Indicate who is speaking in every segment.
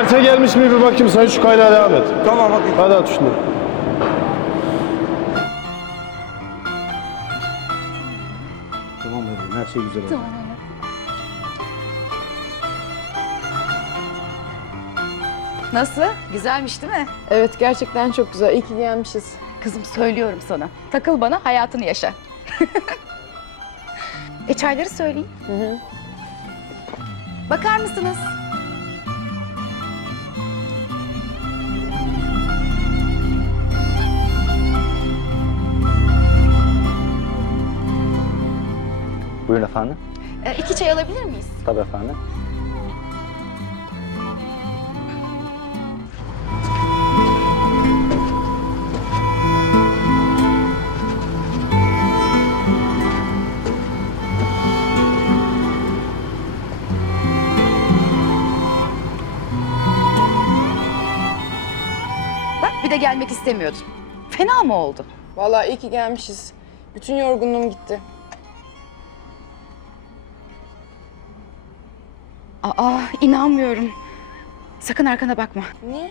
Speaker 1: Kalite gelmiş mi bir bakayım, sen şu kaynağa devam et.
Speaker 2: Tamam bakayım.
Speaker 1: Hadi at şunu.
Speaker 2: Tamam bebeğim, her şey güzel oldu.
Speaker 3: Tamam. Nasıl? Güzelmiş değil mi?
Speaker 4: Evet, gerçekten çok güzel. İyi ki gelmişiz.
Speaker 3: Kızım söylüyorum sana. Takıl bana, hayatını yaşa. Çayları söyleyeyim. Bakar mısınız?
Speaker 2: Buyurun efendim.
Speaker 3: 2 çay alabilir miyiz?
Speaker 2: Tabii efendim.
Speaker 3: Bak bir de gelmek istemiyordun. Fena mı oldu?
Speaker 4: Vallahi iyi ki gelmişiz. Bütün yorgunluğum gitti.
Speaker 3: Aa, inanmıyorum. Sakın arkana bakma.
Speaker 4: Niye?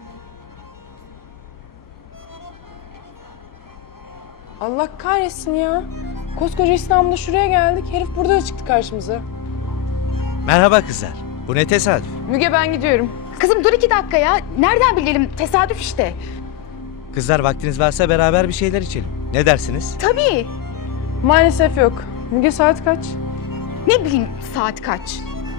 Speaker 4: Allah kahretsin ya. Koskoca İstanbul'da şuraya geldik. Herif burada da çıktı karşımıza.
Speaker 5: Merhaba kızlar. Bu ne tesadüf.
Speaker 4: Müge, ben gidiyorum.
Speaker 3: Kızım dur 2 dakika ya. Nereden bilelim? Tesadüf işte.
Speaker 5: Kızlar vaktiniz varsa beraber bir şeyler içelim. Ne dersiniz?
Speaker 3: Tabii.
Speaker 4: Maalesef yok. Müge, saat kaç?
Speaker 3: Ne bileyim saat kaç?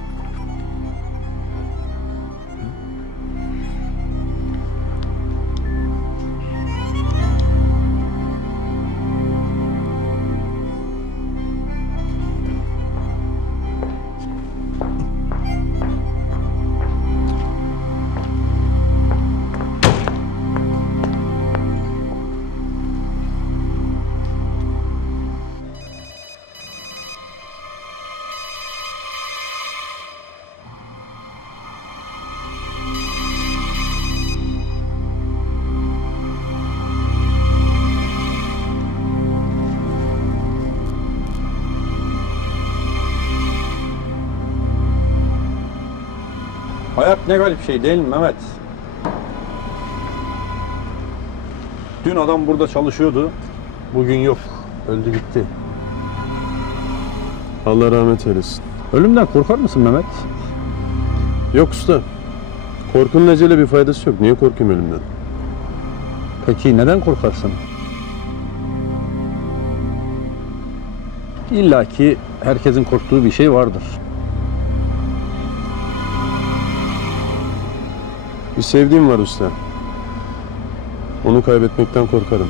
Speaker 1: Hayat ne garip şey değil mi Mehmet? Dün adam burada çalışıyordu, bugün yok. Öldü gitti.
Speaker 6: Allah rahmet eylesin.
Speaker 1: Ölümden korkar mısın Mehmet?
Speaker 6: Yok usta. Korkunun ecele bir faydası yok. Niye korkayım ölümden?
Speaker 1: Peki neden korkarsın? İlla ki herkesin korktuğu bir şey vardır.
Speaker 6: Bir sevdiğim var usta. Onu kaybetmekten korkarım.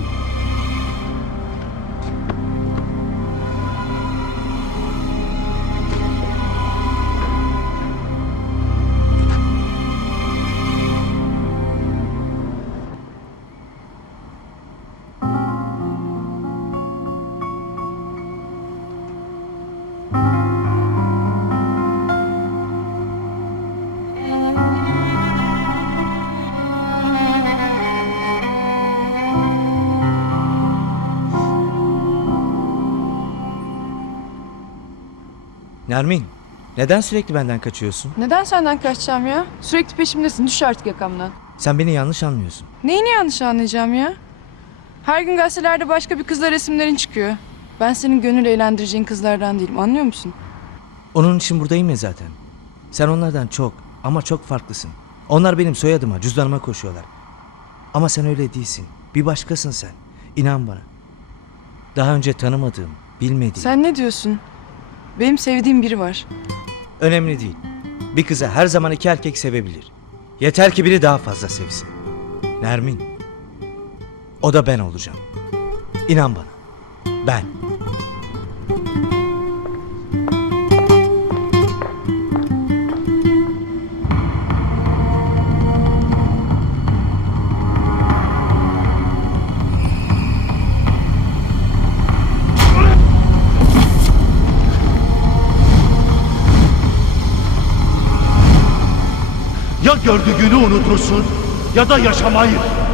Speaker 5: Nermin, neden sürekli benden kaçıyorsun?
Speaker 4: Neden senden kaçacağım ya? Sürekli peşimdesin. Düş artık yakamdan.
Speaker 5: Sen beni yanlış anlıyorsun.
Speaker 4: Neyini yanlış anlayacağım ya? Her gün gazetelerde başka bir kızla resimlerin çıkıyor. Ben senin gönül eğlendireceğin kızlardan değilim. Anlıyor musun?
Speaker 5: Onun için buradayım ya zaten. Sen onlardan çok ama çok farklısın. Onlar benim soyadıma, cüzdanıma koşuyorlar. Ama sen öyle değilsin. Bir başkasın sen. İnan bana. Daha önce tanımadığım, bilmediğim...
Speaker 4: Sen ne diyorsun? Benim sevdiğim biri var.
Speaker 5: Önemli değil. Bir kıza her zaman 2 erkek sevebilir. Yeter ki biri daha fazla sevsin. Nermin. O da ben olacağım. İnan bana. Ben.
Speaker 7: Ya gördüğünü unutursun ya da yaşamayı.